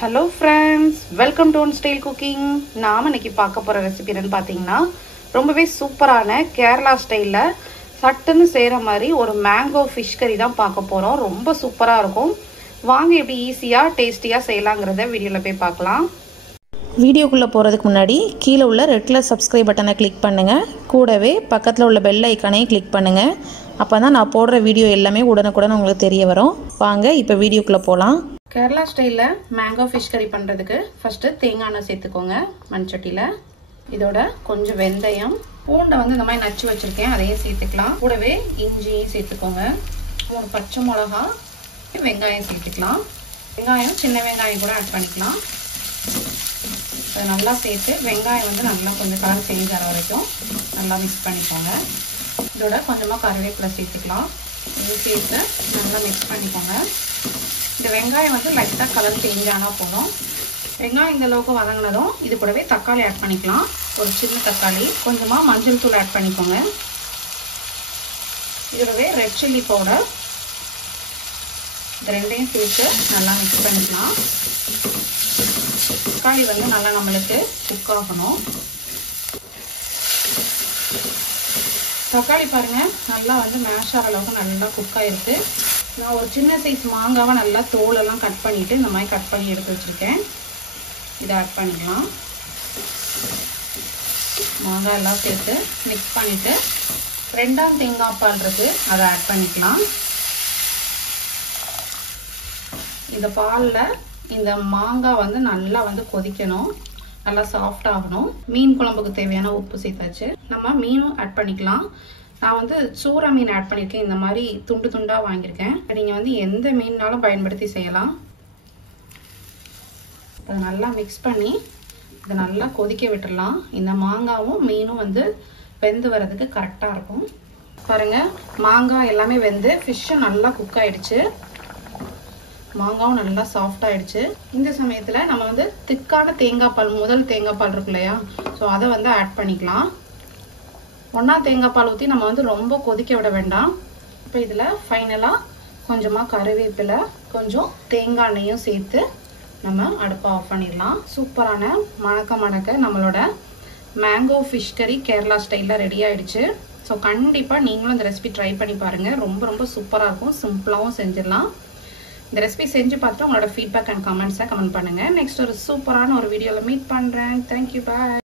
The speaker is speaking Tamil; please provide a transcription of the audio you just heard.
Hello friends, welcome to Style Cooking. நாம இன்னைக்கு பார்க்க போற ரெசிபி என்னன்னு பாத்தீங்கன்னா ரொம்பவே சூப்பரான கேரளா ஸ்டைல்ல சட்டுன்னு செய்யற மாதிரி ஒரு மேங்கோ ஃபிஷ் கறி தான் பார்க்க போறோம். ரொம்ப சூப்பரா இருக்கும். வாங்க எப்படி ஈஸியா டேஸ்டியா செய்யலாம்ங்கறத வீடியோல போய் பார்க்கலாம். வீடியோக்குள்ள போறதுக்கு முன்னாடி கீழ உள்ள ரெட் கலர் சப்ஸ்கிரைப் பட்டனை கிளிக் பண்ணுங்க. கூடவே பக்கத்துல உள்ள பெல் ஐகானையும் கிளிக் பண்ணுங்க. அப்பதான் நான் போடுற வீடியோ எல்லாமே உடனுக்குடன் உங்களுக்கு தெரிய வரும். வாங்க இப்போ வீடியோக்குள்ள போலாம். கேரளா ஸ்டைல்ல மேங்கோ ஃபிஷ் கறி பண்றதுக்கு ஃபர்ஸ்ட் தேங்காய் எண்ணெய் சேர்த்துக்கோங்க மண்சட்டியில. இதோட கொஞ்சம் வெந்தயம், பூண்டை வந்து இந்த மாதிரி நச்சு வச்சிருக்கேன், அதையும் சேர்த்துக்கலாம். கூடவே இஞ்சியும் சேர்த்துக்கோங்க. 3 பச்சை மிளகா, வெங்காயம் சேர்த்துக்கலாம். வெங்காயம் சின்ன வெங்காயம் கூட ஆட் பண்ணிக்கலாம். அதை நல்லா சேர்த்து வெங்காயம் வந்து நல்லா கொஞ்சம் கலர் சேஞ்ச் ஆகிற வரைக்கும் நல்லா மிக்ஸ் பண்ணிக்கோங்க. இதோட கொஞ்சமாக கருவேப்பிலை சேர்த்துக்கலாம். இது சேர்த்து நல்லா மிக்ஸ் பண்ணிக்கோங்க. இந்த வெங்காயம் வந்து லைட்டாக கலர் சேஞ்ச் ஆனால் போதும். வெங்காயம் இந்த அளவுக்கு வதங்கினதும் இது கூடவே தக்காளி ஆட் பண்ணிக்கலாம். ஒரு சின்ன தக்காளி, கொஞ்சமாக மஞ்சள் தூள் ஆட் பண்ணிக்கோங்க. இதோடவே ரெட் சில்லி பவுடர், இது ரெண்டையும் சேர்த்து நல்லா மிக்ஸ் பண்ணிக்கலாம். தக்காளி வந்து நல்லா நம்மளுக்கு குக் ஆகணும். தக்காளி பாருங்க நல்லா வந்து மேஷ் ஆகிற அளவுக்கு நல்லா குக் ஆகிருக்கு. நான் ஒரு சின்ன சைஸ் மாங்காவை நல்லா தோலெல்லாம் கட் பண்ணிட்டு இந்த மாதிரி கட் பண்ணி எடுத்து வச்சிருக்கேன். இதை ஆட் பண்ணிக்கலாம். மாங்காய் எல்லாம் சேர்த்து மிக்ஸ் பண்ணிட்டு 2ஆம் தேங்காய் பால் இருக்கு, அதை ஆட் பண்ணிக்கலாம். இந்த பாலில் இந்த மாங்காய் வந்து நல்லா வந்து கொதிக்கணும், நல்லா சாஃப்ட் ஆகணும். மீன் குழம்புக்கு தேவையான உப்பு சேர்த்தாச்சு. நம்ம மீனும் ஆட் பண்ணிக்கலாம். நான் வந்து சூறா மீன் ஆட் பண்ணியிருக்கேன். இந்த மாதிரி துண்டு துண்டாக வாங்கியிருக்கேன். நீங்கள் வந்து எந்த மீன்னாலும் பயன்படுத்தி செய்யலாம். அதை நல்லா மிக்ஸ் பண்ணி இதை நல்லா கொதிக்க விட்டுடலாம். இந்த மாங்காவும் மீனும் வந்து வெந்து வர்றதுக்கு கரெக்டாக இருக்கும். பாருங்கள், மாங்காய் எல்லாமே வெந்து ஃபிஷ்ஷும் நல்லா குக் ஆகிடுச்சு. மாங்காவும் நல்லா சாஃப்ட் ஆயிடுச்சு. இந்த சமயத்தில் நம்ம வந்து திக்கான தேங்காய் பால், முதல் தேங்காய் பால் இருக்கு இல்லையா, ஸோ அதை வந்து ஆட் பண்ணிக்கலாம். 1ஆம் தேங்காய் பால் ஊற்றி நம்ம வந்து ரொம்ப கொதிக்க விட வேண்டாம். இப்போ இதில் ஃபைனலாக கொஞ்சமாக கருவேப்பிலை, கொஞ்சம் தேங்காய் எண்ணெயும் சேர்த்து நம்ம அடுப்பை ஆஃப் பண்ணிடலாம். சூப்பரான மணக்க மணக்க நம்மளோட மேங்கோ ஃபிஷ் கறி கேரளா ஸ்டைலில் ரெடி ஆயிடுச்சு. ஸோ கண்டிப்பாக நீங்களும் இந்த ரெசிபி ட்ரை பண்ணி பாருங்கள். ரொம்ப ரொம்ப சூப்பராக இருக்கும். சிம்பிளாகவும் செஞ்சிடலாம். இந்த ரெசிபி செஞ்சு பார்த்துட்டு உங்களோட ஃபீட்பேக் அண்ட் கமெண்ட்ஸை கமெண்ட் பண்ணுங்கள். நெக்ஸ்ட் ஒரு சூப்பரான ஒரு வீடியோவில் மீட் பண்ணுறேன். தேங்க்யூ, பாய்.